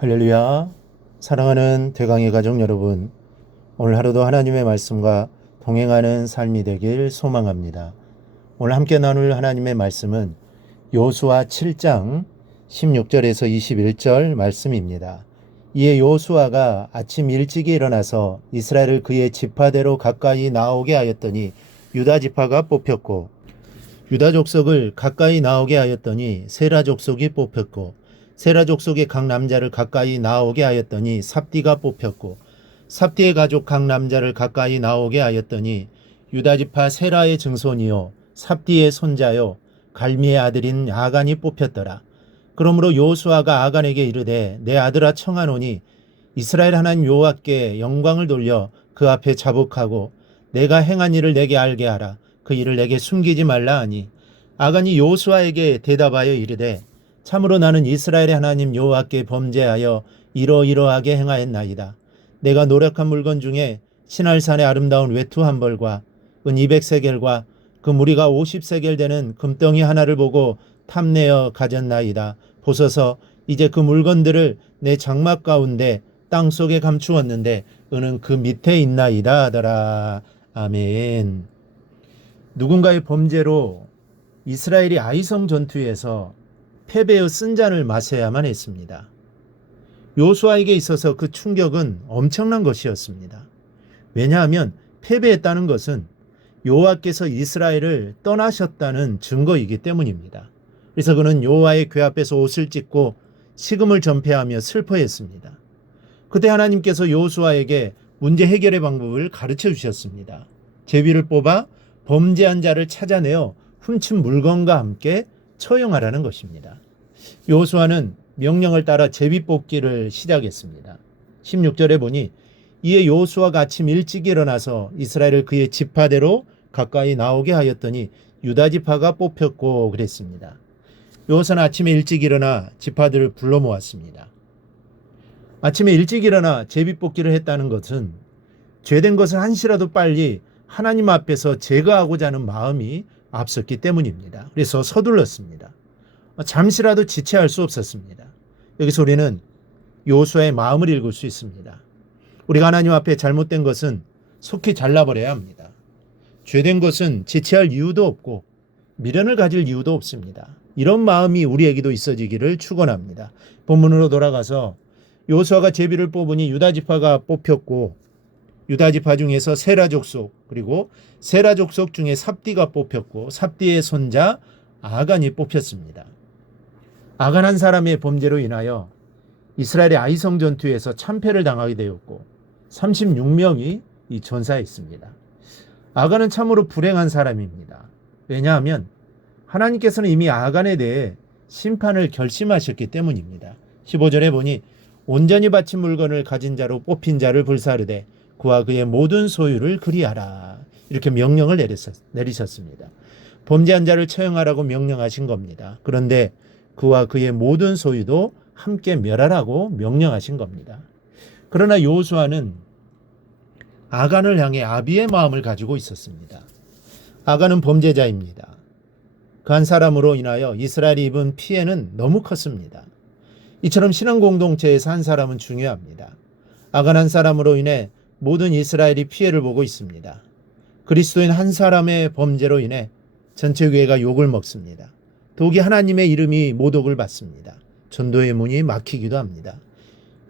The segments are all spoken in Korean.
할렐루야. 사랑하는 대강의 가족 여러분, 오늘 하루도 하나님의 말씀과 동행하는 삶이 되길 소망합니다. 오늘 함께 나눌 하나님의 말씀은 여호수아 7장 16절에서 21절 말씀입니다. 이에 여호수아가 아침 일찍이 일어나서 이스라엘을 그의 지파대로 가까이 나오게 하였더니 유다 지파가 뽑혔고, 유다 족속을 가까이 나오게 하였더니 세라 족속이 뽑혔고, 세라 족속의 각 남자를 가까이 나오게 하였더니 삽디가 뽑혔고, 삽디의 가족 각 남자를 가까이 나오게 하였더니 유다 지파 세라의 증손이요 삽디의 손자요 갈미의 아들인 아간이 뽑혔더라. 그러므로 여호수아가 아간에게 이르되 내 아들아 청하노니 이스라엘 하나님 여호와께 영광을 돌려 그 앞에 자복하고 내가 행한 일을 내게 알게 하라. 그 일을 내게 숨기지 말라 하니, 아간이 여호수아에게 대답하여 이르되 참으로 나는 이스라엘의 하나님 여호와께 범죄하여 이러이러하게 행하였나이다. 내가 노력한 물건 중에 신할산의 아름다운 외투 한 벌과 은 200세겔과 그 무리가 50세겔 되는 금덩이 하나를 보고 탐내어 가졌나이다. 보소서, 이제 그 물건들을 내 장막 가운데 땅 속에 감추었는데 은은 그 밑에 있나이다 하더라. 아멘. 누군가의 범죄로 이스라엘이 아이성 전투에서 패배의 쓴잔을 마셔야만 했습니다. 여호수아에게 있어서 그 충격은 엄청난 것이었습니다. 왜냐하면 패배했다는 것은 여호와께서 이스라엘을 떠나셨다는 증거이기 때문입니다. 그래서 그는 여호와의 궤 앞에서 옷을 찢고 식음을 전폐하며 슬퍼했습니다. 그때 하나님께서 여호수아에게 문제 해결의 방법을 가르쳐 주셨습니다. 제비를 뽑아 범죄한 자를 찾아내어 훔친 물건과 함께 처형하라는 것입니다. 여호수아는 명령을 따라 제비 뽑기를 시작했습니다. 16절에 보니 이에 여호수아가 아침 일찍 일어나서 이스라엘을 그의 지파대로 가까이 나오게 하였더니 유다 지파가 뽑혔고 그랬습니다. 여호수아는 아침에 일찍 일어나 지파들을 불러 모았습니다. 아침에 일찍 일어나 제비 뽑기를 했다는 것은 죄된 것을 한시라도 빨리 하나님 앞에서 제거하고자 하는 마음이 앞섰기 때문입니다. 그래서 서둘렀습니다. 잠시라도 지체할 수 없었습니다. 여기서 우리는 여호수아의 마음을 읽을 수 있습니다. 우리가 하나님 앞에 잘못된 것은 속히 잘라버려야 합니다. 죄된 것은 지체할 이유도 없고 미련을 가질 이유도 없습니다. 이런 마음이 우리에게도 있어지기를 축원합니다. 본문으로 돌아가서 여호수아가 제비를 뽑으니 유다 지파가 뽑혔고, 유다 지파 중에서 세라 족속, 그리고 세라 족속 중에 삽디가 뽑혔고 삽디의 손자 아간이 뽑혔습니다. 아간 한 사람의 범죄로 인하여 이스라엘의 아이성 전투에서 참패를 당하게 되었고 36명이 이 전사했습니다. 아간은 참으로 불행한 사람입니다. 왜냐하면 하나님께서는 이미 아간에 대해 심판을 결심하셨기 때문입니다. 15절에 보니 온전히 바친 물건을 가진 자로 뽑힌 자를 불사르되 그와 그의 모든 소유를 그리하라. 이렇게 명령을 내리셨습니다. 범죄한 자를 처형하라고 명령하신 겁니다. 그런데 그와 그의 모든 소유도 함께 멸하라고 명령하신 겁니다. 그러나 여호수아는 아간을 향해 아비의 마음을 가지고 있었습니다. 아간은 범죄자입니다. 그 한 사람으로 인하여 이스라엘이 입은 피해는 너무 컸습니다. 이처럼 신앙 공동체에서 한 사람은 중요합니다. 아간 한 사람으로 인해 모든 이스라엘이 피해를 보고 있습니다. 그리스도인 한 사람의 범죄로 인해 전체 교회가 욕을 먹습니다. 더욱이 하나님의 이름이 모독을 받습니다. 전도의 문이 막히기도 합니다.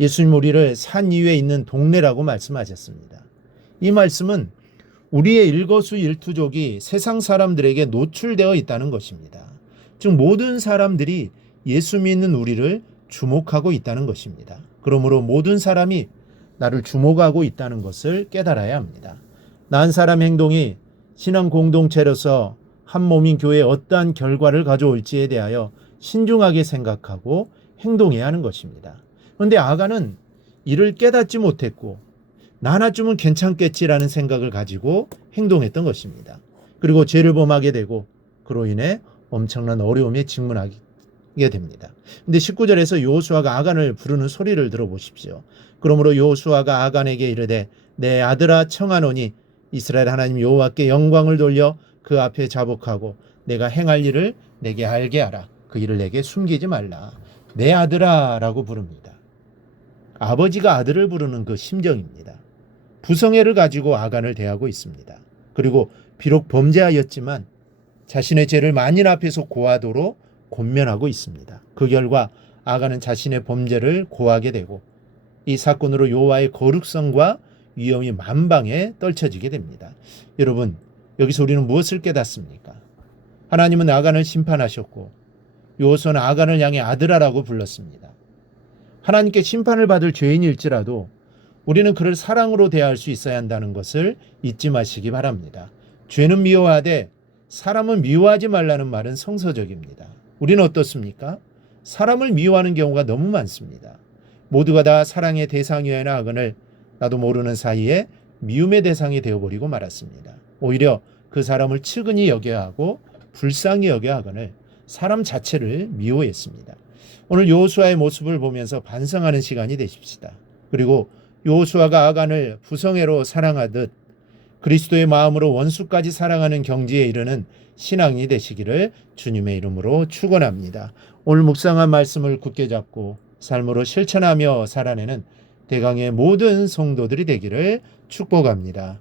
예수님 우리를 산 위에 있는 동네라고 말씀하셨습니다. 이 말씀은 우리의 일거수일투족이 세상 사람들에게 노출되어 있다는 것입니다. 즉 모든 사람들이 예수 믿는 우리를 주목하고 있다는 것입니다. 그러므로 모든 사람이 나를 주목하고 있다는 것을 깨달아야 합니다. 나 한 사람 행동이 신앙 공동체로서 한 몸인 교회에 어떠한 결과를 가져올지에 대하여 신중하게 생각하고 행동해야 하는 것입니다. 그런데 아간은 이를 깨닫지 못했고 나 하나쯤은 괜찮겠지라는 생각을 가지고 행동했던 것입니다. 그리고 죄를 범하게 되고 그로 인해 엄청난 어려움에 직면하게 됩니다. 근데 19절에서 여호수아가 아간을 부르는 소리를 들어보십시오. 그러므로 여호수아가 아간에게 이르되 내 아들아 청하노니 이스라엘 하나님 여호와께 영광을 돌려 그 앞에 자복하고 내가 행할 일을 내게 알게 하라. 그 일을 내게 숨기지 말라. 내 아들아 라고 부릅니다. 아버지가 아들을 부르는 그 심정입니다. 부성애를 가지고 아간을 대하고 있습니다. 그리고 비록 범죄하였지만 자신의 죄를 만인 앞에서 고하도록 권면하고 있습니다. 그 결과 아간은 자신의 범죄를 고하게 되고 이 사건으로 여호와의 거룩성과 위엄이 만방에 떨쳐지게 됩니다. 여러분, 여기서 우리는 무엇을 깨닫습니까? 하나님은 아간을 심판하셨고 여호수아는 아간을 향해 아들아라고 불렀습니다. 하나님께 심판을 받을 죄인일지라도 우리는 그를 사랑으로 대할 수 있어야 한다는 것을 잊지 마시기 바랍니다. 죄는 미워하되 사람은 미워하지 말라는 말은 성서적입니다. 우리는 어떻습니까? 사람을 미워하는 경우가 너무 많습니다. 모두가 다 사랑의 대상이어야 하는 아간을 나도 모르는 사이에 미움의 대상이 되어버리고 말았습니다. 오히려 그 사람을 측은히 여겨야 하고 불쌍히 여겨야 하거늘 사람 자체를 미워했습니다. 오늘 여호수아의 모습을 보면서 반성하는 시간이 되십시다. 그리고 여호수아가 아간을 부성애로 사랑하듯 그리스도의 마음으로 원수까지 사랑하는 경지에 이르는 신앙이 되시기를 주님의 이름으로 축원합니다. 오늘 묵상한 말씀을 굳게 잡고 삶으로 실천하며 살아내는 대강의 모든 성도들이 되기를 축복합니다.